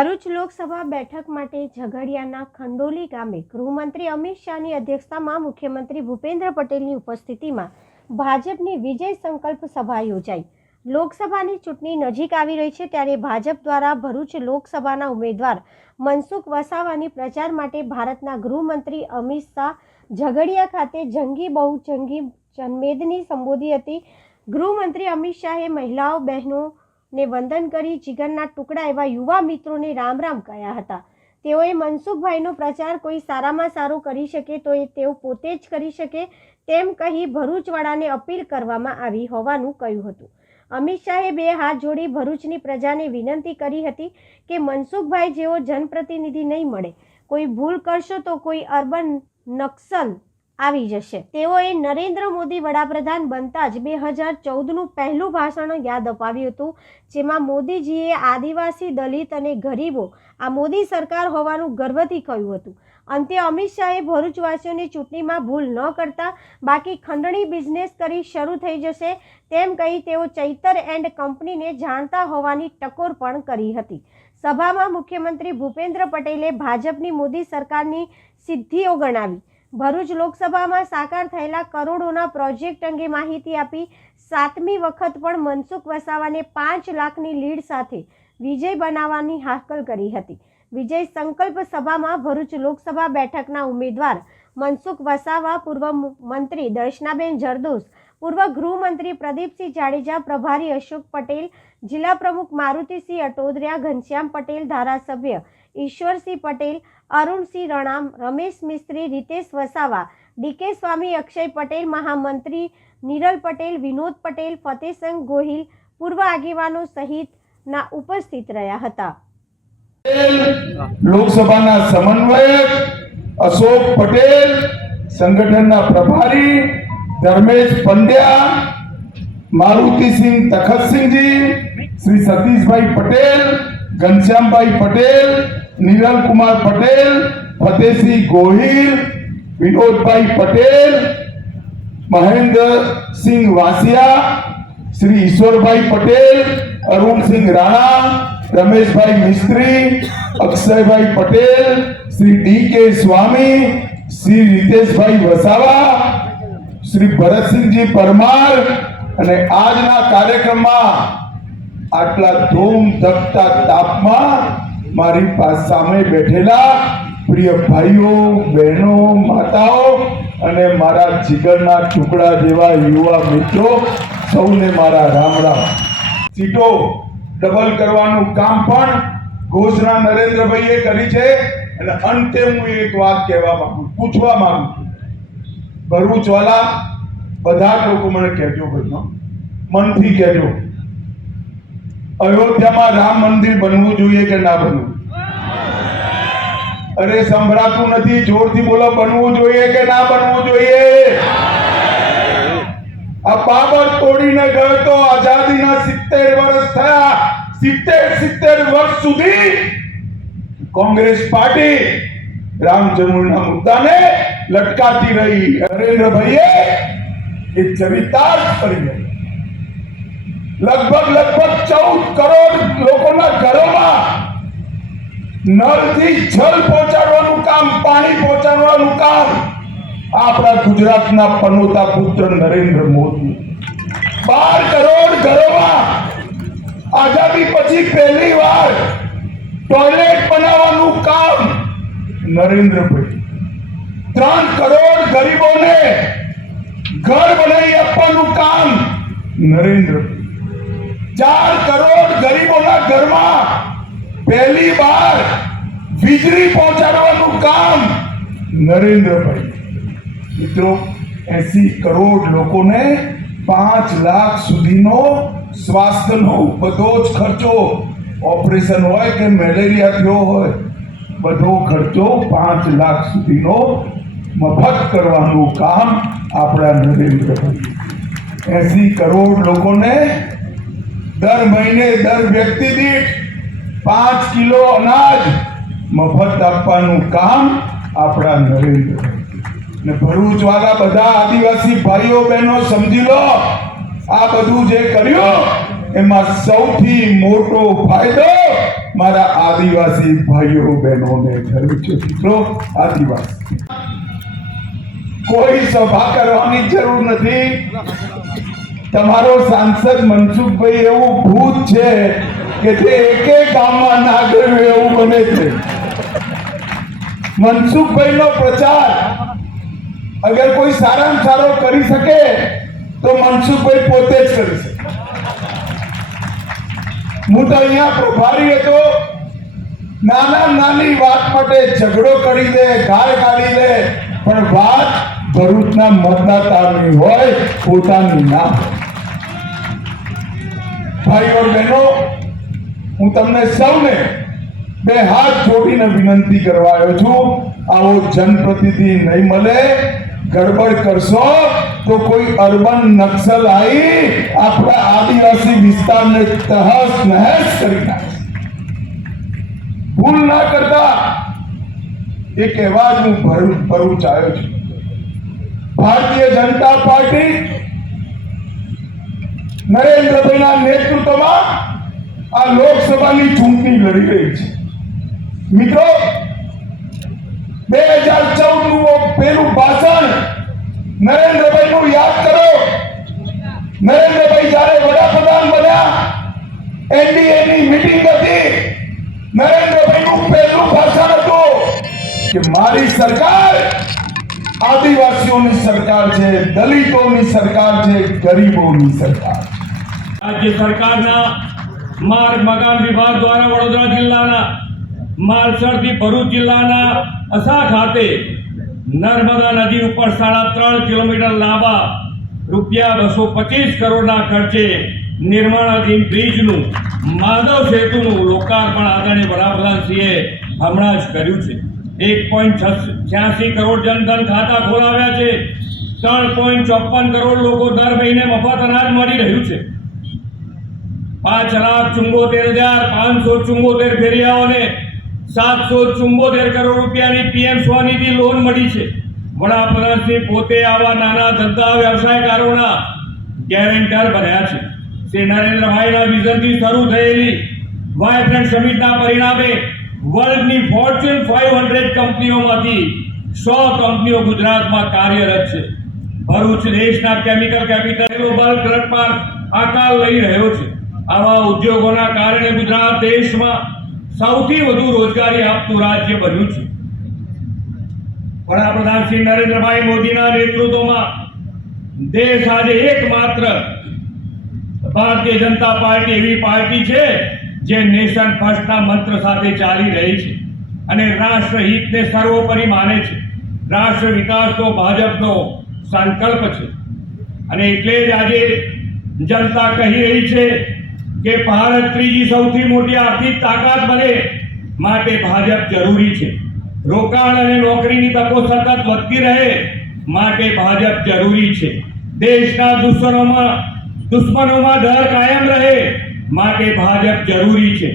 ભરૂચ લોકસભા બેઠક માટે ઝઘડિયાના ખંડોલી ગામે ગૃહમંત્રી અમિત શાહની અધ્યક્ષતામાં મુખ્યમંત્રી ભૂપેન્દ્ર પટેલની ઉપસ્થિતિમાં ભાજપની વિજય સંકલ્પ સભા યોજાઈ। લોકસભાની ચૂંટણી નજીક આવી રહી છે ત્યારે ભાજપ દ્વારા ભરૂચ લોકસભાના ઉમેદવાર મનસુખ વસાવાની પ્રચાર માટે ભારતના ગૃહમંત્રી અમિત શાહ ઝઘડિયા ખાતે જંગી બહુજંગી જનમેદની સંબોધી હતી। ગૃહમંત્રી અમિત શાહે મહિલાઓ બહેનો ને વંદન કરી જીગરના ટુકડા એવા યુવા મિત્રોને રામ રામ કહ્યા હતા। તેઓએ મનસુખભાઈનો પ્રચાર કોઈ સારામાં સારું કરી શકે તો એ તેઓ પોતે જ કરી શકે તેમ કહી ભરૂચવાળાને અપીલ કરવામાં આવી હોવાનું કહ્યું હતું। અમિત શાહે બે હાથ જોડી ભરૂચની પ્રજાને વિનંતી કરી હતી કે મનસુખભાઈ જેવો જનપ્રતિનિધિ નહીં મળે, કોઈ ભૂલ કરશો તો કોઈ અર્બન નક્સલ આવી જશે। તેઓએ નરેન્દ્ર મોદી વડાપ્રધાન બનતા જ 2014નું પહેલું ભાષણ યાદ અપાવ્યું હતું, જેમાં મોદીજીએ આદિવાસી, દલિત અને ગરીબો આ મોદી સરકાર હોવાનું ગર્વથી કહ્યું હતું। અંતે અમિત શાહે ભરૂચવાસીઓની ચૂંટણીમાં ભૂલ ન કરતા બાકી ખંડણી બિઝનેસ કરી શરૂ થઈ જશે તેમ કહી તેઓ ચૈતર એન્ડ કંપનીને જાણતા હોવાની ટકોર પણ કરી હતી। સભામાં મુખ્યમંત્રી ભૂપેન્દ્ર પટેલે ભાજપની મોદી સરકારની સિદ્ધિઓ ગણાવી, ભરૂચ લોકસભામાં સાકાર થયેલા કરોડોના પ્રોજેક્ટ અંગે માહિતી આપી, 7મી વખત પણ મનસુખ વસાવાને 5 લાખની લીડ સાથે વિજય બનાવવાની હાકલ કરી હતી। વિજય સંકલ્પ સભામાં ભરૂચ લોકસભા બેઠકના ઉમેદવાર મનસુખ વસાવા, પૂર્વ મંત્રી દર્શનાબેન જરદોસ, પૂર્વ ગૃહમંત્રી પ્રદીપસિંહ જાડેજા, પ્રભારી અશોક પટેલ, જિલ્લા પ્રમુખ મારુતિસિંહ અટોદરિયા, ઘનશ્યામ પટેલ, ધારાસભ્ય ઈશ્વરસિંહ પટેલ, અરુણસિંહ રણામ, રમેશ મિસ્ત્રી, રીતેશ વસાવા, ડીકે સ્વામી, અક્ષય પટેલ, મહામંત્રી નિરલ પટેલ, વિનોદ પટેલ, ફતેહસંગ ગોહિલ, પૂર્વ આગેવાનો સહિતના ઉપસ્થિત રહ્યા હતા। લોકસભાના સમન્વયક અશોક પટેલ, સંગઠનના પ્રભારી ધર્મેશ પંડ્યા, મારુતિસિંહ તખતસિંહજી, શ્રી સતીશભાઈ પટેલ, ઘનશ્યામભાઈ પટેલ, નિરલ કુમાર પટેલ, ફતેહસિંહ ગોહિલ, વિનોદભાઈ પટેલ, મહેન્દ્રસિંહ વાસિયા, શ્રી ઈશ્વરભાઈ પટેલ, અરુણસિંહ રાણા, રમેશભાઈ મિસ્ત્રી, અક્ષયભાઈ પટેલ, શ્રી ડીકે સ્વામી, શ્રી રીતેશભાઈ વસાવા, શ્રી ભરતસિંહજી પરમાર અને આજના કાર્યક્રમમાં આટલા ધૂમ ધકતા તાપમાં મારી પાસે સામે બેઠેલા પ્રિય ભાઈઓ, બહેનો, માતાઓ અને મારા જીગરના ટુકડા જેવા યુવા મિત્રો સૌને મારા રામ રામ। સીટો ડબલ કરવાનું કામ પણ ઘોષણા નરેન્દ્રભાઈએ કરી છે અને અંતે હું એક વાત કહેવા માંગુ, પૂછવા માંગુ છું, ભરૂચવાલા બધા લોકો મને કહેજો, ભાઈનો મનથી કહેજો, અયોધ્યામાં રામ મંદિર બનવું જોઈએ કે ના બનવું? અરે સંભળાતું નથી, જોરથી બોલો, બનવું જોઈએ કે ના બનવું જોઈએ? આ બાબત તોડીને ગયો તો આઝાદીના 70 વર્ષ થયા, 70 વર્ષ સુધી કોંગ્રેસ પાર્ટી રામ જન્મભૂમિના મુદ્દાને લટકાતી રહી। નરેન્દ્રભાઈએ એ ચરિતાર્થ કરી ગઈ। લગભગ 14 કરોડ લોકોના ઘરોમાં નળથી જલ પહોંચાડવાનું કામ, પાણી પહોંચાડવાનું કામ આપણા ગુજરાતના પનોતા પુત્ર નરેન્દ્ર મોદી। 12 કરોડ ઘરોમાં આઝાદી પછી પહેલી વાર ટોયલેટ બનાવવાનું કામ નરેન્દ્રભાઈ। 3 કરોડ ગરીબોને ઘર બનાવી આપવાનું કામ નરેન્દ્રભાઈ। 4 કરોડ ગરીબોના ઘરમાં પહેલી વાર વીજળી પહોંચાડવાનું કામ નરેન્દ્રભાઈ। મિત્રો, 80 કરોડ લોકોને 5 લાખ સુધીનો સ્વાસ્થ્યનો બધો જ ખર્ચો, ઓપરેશન હોય કે મેલેરિયા થયો હોય, બધો ખર્ચો 5 લાખ સુધીનો મફત કરવાનું કામ આપણા નરેન્દ્રભાઈ। 80 કરોડ લોકોને દર મહિને દર વ્યક્તિ દીઠ 5 કિલો અનાજ મફત આપવાનું કામ આપણા નરેન્દ્રભાઈ। ને ભરૂચવાળા બધા આદિવાસી ભાઈઓ બહેનો સમજી લો, આ બધું જે કર્યું એમાં સૌથી મોટો ફાયદો મારા આદિવાસી ભાઈઓ બહેનોને થયું છે. મિત્રો, આદિવાસી કોઈ સભા કરવાની જરૂર નથી. તમારો સાંસદ મનસુખભાઈ એવું ભૂત છે કે તે એકે ગામમાં ના ગયું એવું બને છે. મનસુખભાઈનો પ્રચાર અગર કોઈ સારામાં સારો કરી શકે તો મનસુખભાઈ પોતે જ કરી શકે. હું તો અહીંયા પ્રભારી હતો. નાની વાત માટે ઝઘડો કરી દે, ગાળ કાઢી દે, પણ વાત ભરૂચના મતદાતાની હોય, પોતાની ના. ભાઈઓ બહેનો, હું તમને સૌને બે હાથ જોડીને વિનંતી કરવા આવ્યો છું. આવો જનપ્રતિનિધિ નહીં મળે. ગડબડ કરશો તો કોઈ અર્બન નક્સલ આવી આપણા આદિવાસી વિસ્તારને તહસ નહેસ કરી નાખે. ભૂલ ના કરતા એ કહેવા જ હું ભરૂચ આવ્યો છું. ભારતીય જનતા પાર્ટી નરેન્દ્રભાઈના નેતૃત્વમાં આ લોકસભાની ચૂંટણી લડી રહી છે. મિત્રો, 2014 નું પેલું ભાષણ નરેન્દ્રભાઈનું યાદ કરો. નરેન્દ્રભાઈ જ્યારે વડાપ્રધાન બન્યા, એનડીએની મીટિંગ હતી, નરેન્દ્રભાઈનું પહેલું ભાષણ હતું કે મારી સરકાર આદિવાસીઓની સરકાર છે, દલિતોની સરકાર છે, ગરીબોની સરકાર. રાજ્ય સરકારના માર્ગ મકાન વિભાગ દ્વારા વડોદરા જિલ્લાના માલસરથી ભરૂચ જિલ્લાના અસા ખાતે નર્મદા નદી ઉપર 3.5 કિલોમીટર લાંબા ₹225 કરોડના ખર્ચે નિર્માણાધીન બ્રિજનું માધવ સેતુનું લોકાર્પણ આદરણીય વડાપ્રધાનશ્રીએ હમણાં જ કર્યું છે. 1.86 કરોડ જનધન ખાતા ખોલાવ્યા છે. 3.54 કરોડ લોકો દર મહિને મફત અનાજ મળી રહ્યું છે. 5,74,574 ફેરિયાઓને 774 કરોડ રૂપિયાની પીએમ સ્વનિધિ લોન મળી છે. વડાપ્રધાનશ્રી પોતે આવા નાના ધંધા વ્યવસાયકારોના ગેરંટર બન્યા છે. શ્રી નરેન્દ્રભાઈના વિઝનથી શરૂ થયેલી વાયબ્રન્ટ સમિટના પરિણામે વર્લ્ડની ફોર્ચ્યુન 500 કંપનીઓમાંથી 100 કંપનીઓ ગુજરાતમાં કાર્યરત છે. ભરૂચ દેશના કેમિકલ કેપિટલ ગ્લોબલ ક્લસ્ટરમાં આકાર લઈ રહ્યો છે. આવા ઉદ્યોગોના કારણે ગુજરાત દેશમાં સૌથી વધુ રોજગારી આપતું રાજ્ય બન્યું છે. વડાપ્રધાન શ્રી નરેન્દ્રભાઈ મોદીના નેતૃત્વમાં દેશ આજે એકમાત્ર ભારતીય જનતા પાર્ટી એવી પાર્ટી છે જે નેશન ફર્સ્ટના મંત્ર સાથે ચાલી રહી છે અને રાષ્ટ્રહિતને સર્વોપરી માને છે. રાષ્ટ્ર વિકાસનો ભાજપનો સંકલ્પ છે અને એટલે જ આજે જનતા કહી રહી છે કે ભારત ત્રીજી સૌથી મોટી આર્થિક તાકાત બને માટે ભાજપ જરૂરી છે. રોકાણ અને નોકરીની તકો સતત વધતી રહે માટે ભાજપ જરૂરી છે. દેશના દુશ્મનોમાં ડર કાયમ રહે માટે ભાજપ જરૂરી છે.